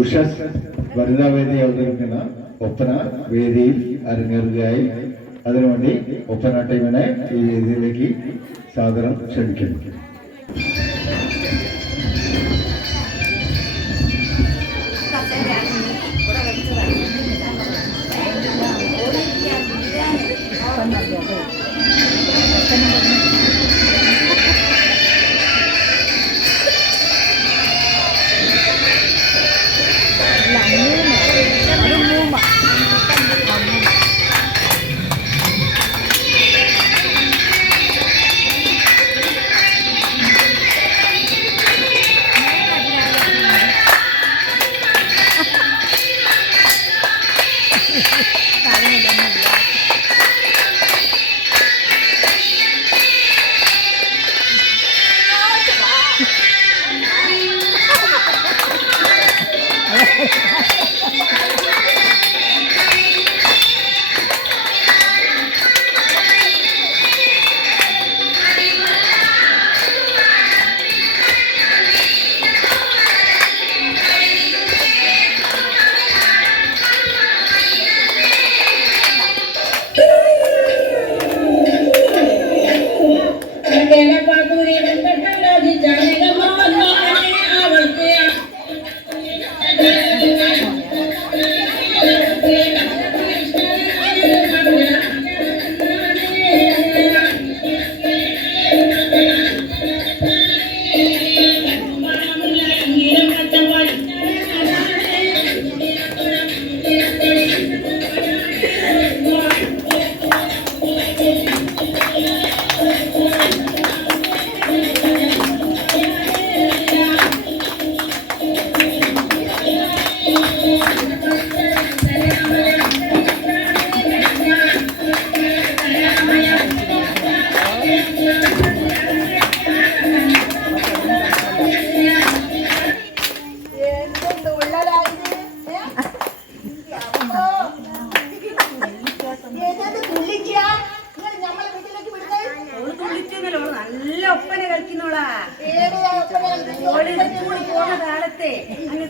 ഉഷസ് വനിതാവേദി അവതരിപ്പിക്കുന്ന ഒപ്പന വേദിയിൽ അരങ്ങേറുകയായി. അതിനുവേണ്ടി ഒപ്പന ടീമിനെ ഈ വേദിയിലേക്ക് സാദരം ക്ഷണിക്കുന്നു.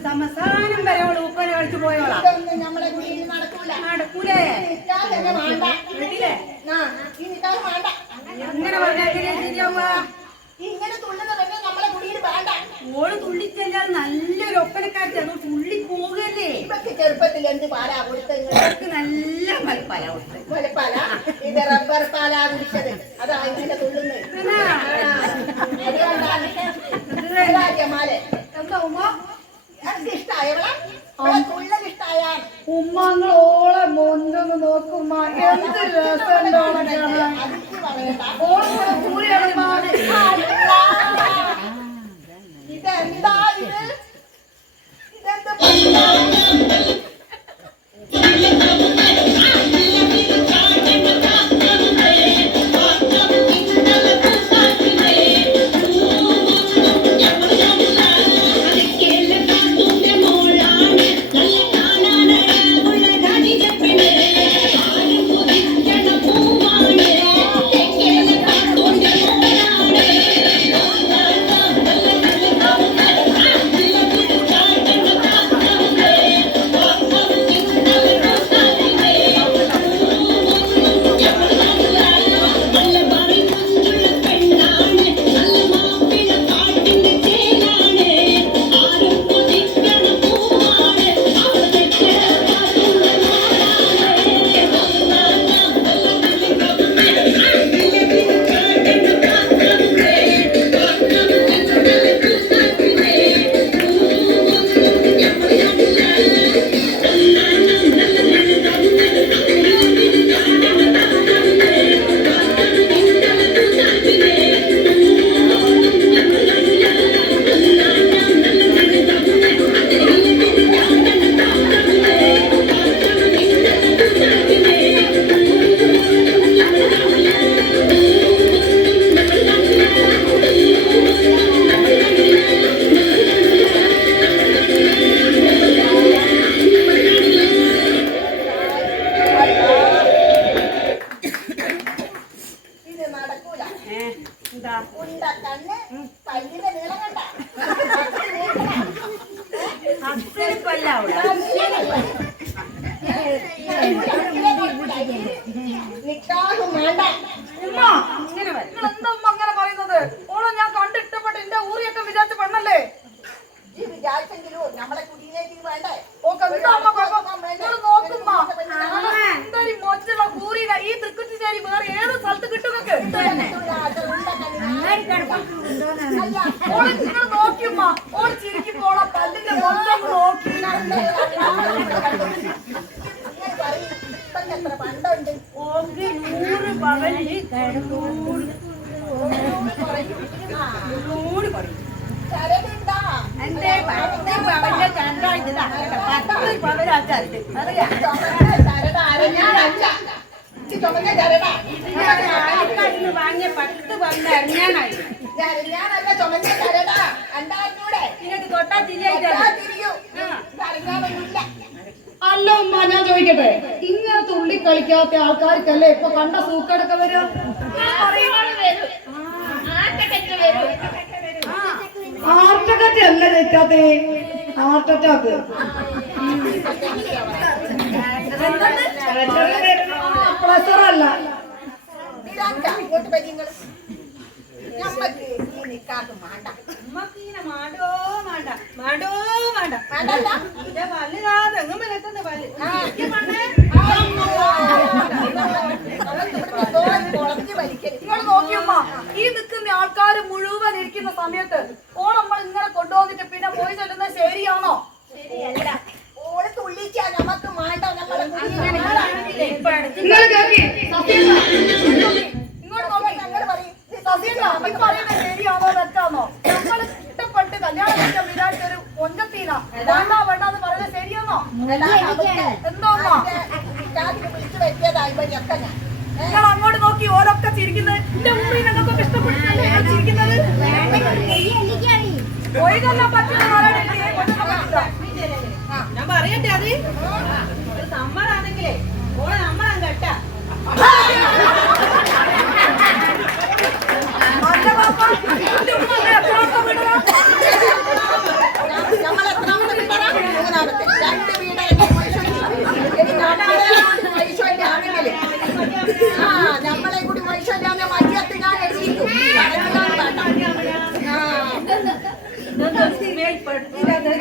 സമസാനം വരെ അവള് ഉപ്പന കളിച്ചു പോയോളാം. നടക്കൂലേ? അങ്ങനെ പറഞ്ഞാൽ ശരിയാവുക. ഓള് തുള്ളിച്ചെല്ലാൽ നല്ലൊരു ഒപ്പനക്കാരത്തി, അത് തുള്ളി പോകല്ലേ. ചെറുപ്പത്തിൽ എന്ത് പാലാ കൊടുത്തത്? നല്ല മലപ്പാല കൊടുത്തത്. മലപ്പാല ഇത് റബ്ബർ പാലാ കുടിച്ചത്. അതാ ഇങ്ങനെ തുള്ളുന്നത്. എന്താ ഉമ്മ ഇഷ്ടായവളാ? തുള്ളലിഷ്ടായാണ്. ഉമ്മങ്ങളോളെ മുന്നൊന്ന് നോക്കുമ്മ, എന്ത് രസം ഇതെന്താ ഇത്? ഇതെന്താ? നിക്കാഹും വേണ്ട. ഉമ്മ നിങ്ങൾ എന്താ ഉമ്മ അങ്ങനെ പറയുന്നത്? ഓളെ ഞാൻ കണ്ട് ഇഷ്ടപ്പെട്ട് എന്റെ ഊറിയൊക്കെ വിചാരിച്ച പെണ്ണല്ലേ? ഈ വിചാരിച്ചെങ്കിലും നമ്മളെ കുടിയിലേക്ക് വേണ്ടേ? നോക്കുമ്പോ എന്തായാലും മൊച്ചുള്ള ഊറിന ഈ തൃക്കുറ്റിശ്ശേരി വേറെ ഏത് സ്ഥലത്ത് കിട്ടും നിങ്ങൾ നോക്കിയമ്മ ഓൾ ചിരിക്കുമ്പോ ഓളെ പല്ലിന്റെ മൊത്തം നോക്കി. എത്ര പണ്ടുണ്ട്? 100 പവനില് കൂടി പറയും. ചരടുണ്ടാ? എന്റെ 10 പവന്റെ ചണ്ടായിട്ടാ 10 പവനാച്ചാല് അറിയാം. ചരട് അരഞ്ഞാനല്ല. ചുമന്ന ചരടാ. വാങ്ങിയ 10 പവന്റെ അറിഞ്ഞാനായി. അരഞ്ഞാനല്ല, ചുമന്ന ചരടാ. കണ്ടാറിഞ്ഞൂടെ? നിങ്ങൾക്ക് തൊട്ടാ തിരിയായിട്ട് തിരിയൂ. അറിഞ്ഞാനൊന്നുമില്ല. അല്ല ഉമ്മ, ഞാൻ ചോദിക്കട്ടെ, ഇങ്ങനെ തുള്ളി കളിക്കാത്ത ആൾക്കാർക്കല്ലേ ഇപ്പൊ കണ്ട സൂക്കേടൊക്കെ വരും? ഹാർട്ട് അറ്റാക്ക് അല്ല തെറ്റാത്തേ, ഹാർട്ട് അറ്റാക്ക്. പ്രഷറല്ല. ഇങ്ങോട്ട് പരിങ്ങൾ നമ്മക്ക് ഈ നിക്കാഹ് വേണ്ട. വേണ്ടല്ല. ഈ നിൽക്കുന്ന ആൾക്കാര് മുഴുവൻ ഇരിക്കുന്ന സമയത്ത് ഓളമ്മൾ ഇങ്ങനെ കൊണ്ടുവന്നിട്ട് പിന്നെ പോയി ചെല്ലുന്നത് ശരിയാണോ? ശരിയല്ല. ഓള് തുള്ളിച്ചാ നമുക്ക് വേണ്ട. നമ്മളെ ഇങ്ങോട്ട് നോക്കി ഞങ്ങൾ പറയും ശരിയാണോ തെറ്റാണോ? നമ്മൾ ഇഷ്ടപ്പെട്ട് കല്യാണം കഴിക്കാൻ വിചാരിച്ചൊരു ഒഞ്ചത്തീനാ വേണ്ടാന്ന് പറയുന്നത് ശരിയാണോ? എന്തോ വിളിച്ചു പറ്റിയതായിപ്പൊക്കെ ഞാൻ നിങ്ങൾ അങ്ങോട്ട് നോക്കി ഓരൊക്കെ ചിരിക്കുന്നത്. എന്റെ മുമ്പിൽ നിങ്ങൾക്കൊക്കെ ഇഷ്ടപ്പെട്ടിട്ടല്ലേ ചിരിക്കുന്നത്? ഒഴിതെല്ലാം പറ്റുന്ന ഞാൻ പറയട്ടെ, അത് സമ്മറാണെങ്കിലേ ഓളെ നമ്മളാണ് കേട്ടാ. നമ്മളെത്രാമത്തെ വീടാ? മൂന്നാമത്തെ. 2 വീട് ഐശ്വര്യാണെങ്കിൽ നമ്മളെ കൂടി ഐശ്വര്യാന്റെ മയ്യത്ത് ഞാൻ എഴുതിയിരിക്കും.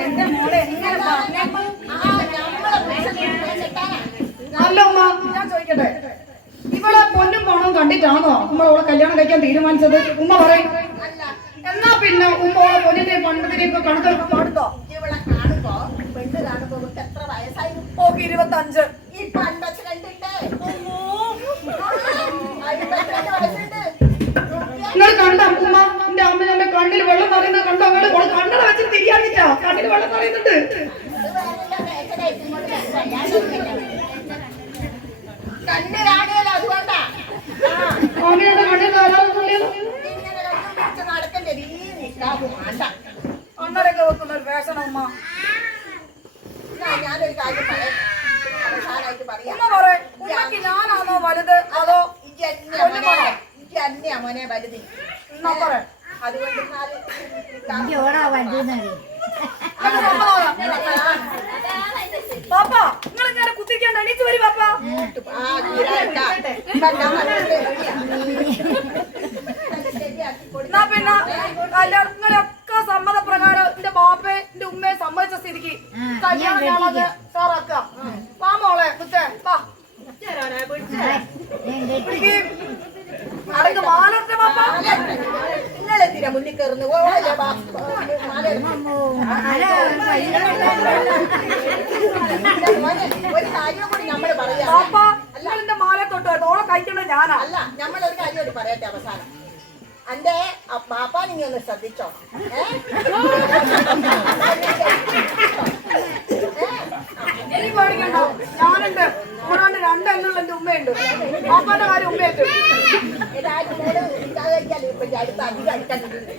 എന്റെ മോളെ എങ്ങനെ അല്ല ഉമ്മ, ഞാൻ ചോദിക്കട്ടെ, ഇവളെ പൊന്നും പണവും കണ്ടിട്ടാണോ ഉമ്മ ഓളെ കല്യാണം കഴിക്കാൻ തീരുമാനിച്ചത്? ഉമ്മ പറയും. എന്നാ പിന്നെ ഉമ്മ ഓളെ പൊന്നിന്റെ പണ്ടത്തിനെ കണക്കെടുക്കാൻ പാടുണ്ടോ? ഇവളെ കാണുമ്പോ പെണ്ണ് കാണുമ്പോ ഇവർക്ക് എത്ര വയസ്സായി? ഓക്കെ 25. ഇപ്പൊ 52 വയസ്സുണ്ട്. നിങ്ങൾ കണ്ട ഉമ്മ എന്റെ അമ്മ കണ്ണിൽ വെള്ളം പറയുന്നത് കണ്ടോ? ഓള് കണ്ണട വെച്ചിട്ട് തിരിയാന്നിട്ടാ കണ്ണിൽ വെള്ളം പറയുന്നുണ്ട്. കണ്ണ് കാണുകയല്ലോ, അതുകൊണ്ടാ. അമ്മയുടെ കണ്ണിൽ കാലാവുന്നില്ലല്ലോ. ഇങ്ങനെ രണ്ടും പിടിച്ച് നടക്കണ്ടേ? ഈ നിക്കാഹ് വേണ്ട. അണ്ണരൊക്കെ വെക്കുന്ന ഒരു ഫാഷൻ ഉമ്മ. ഞാനൊരു കാര്യം പറയാം, അവസാനമായിട്ട് പറയാം. ഉമ്മ പറയും, ഉമ്മക്ക് ഞാനാണോ വലുത് അതോ അന്യ മോനെ വലുത്? എന്നാ പറയും. അതുകൊണ്ട് പാപ്പ നിങ്ങൾ ഇങ്ങനെ കുത്തിരിക്കാണ്ട് എണീച്ച് വരി പാപ്പ. എന്നാ പിന്നെ കല്യാണങ്ങളൊക്കെ സമ്മതപ്രകാരം എന്റെ ബാപ്പയെ എന്റെ ഉമ്മയെ സമ്മതിച്ച സ്ഥിതിക്ക് കല്യാണം ഞാനത് സാറാക്കാം. വാ മോളെ മുത്തേ വാ. അടക്ക് മാലത്തെ പാപ്പ. നിങ്ങളെത്തിനാ മുന്നിൽ കയറുന്നു? ഒരു കാര്യം കൂടി നമ്മള് പറയാം. പാപ്പ നിങ്ങളെന്റെ മാല തൊട്ട് ഓളെ കഴിക്കേണ്ടത് ഞാനാ. അല്ല, നമ്മളൊരു കാര്യം കൂടി പറയട്ടെ അവസാനം. അന്റെ പാപ്പാ നീ ഒന്ന് ശ്രദ്ധിച്ചോ. ഇനി പേടിക്കണ്ടോ, ഞാനുണ്ട്. ഓരോണ്ട് 2 എണ്ണുള്ള എന്റെ ഉമ്മയുണ്ട്. പാപ്പാന്റെ കാര്യം ഉമ്മയേറ്റു. ഇപ്പൊ അടുത്ത് അധികം അടുക്കണ്ടിട്ടുണ്ട്.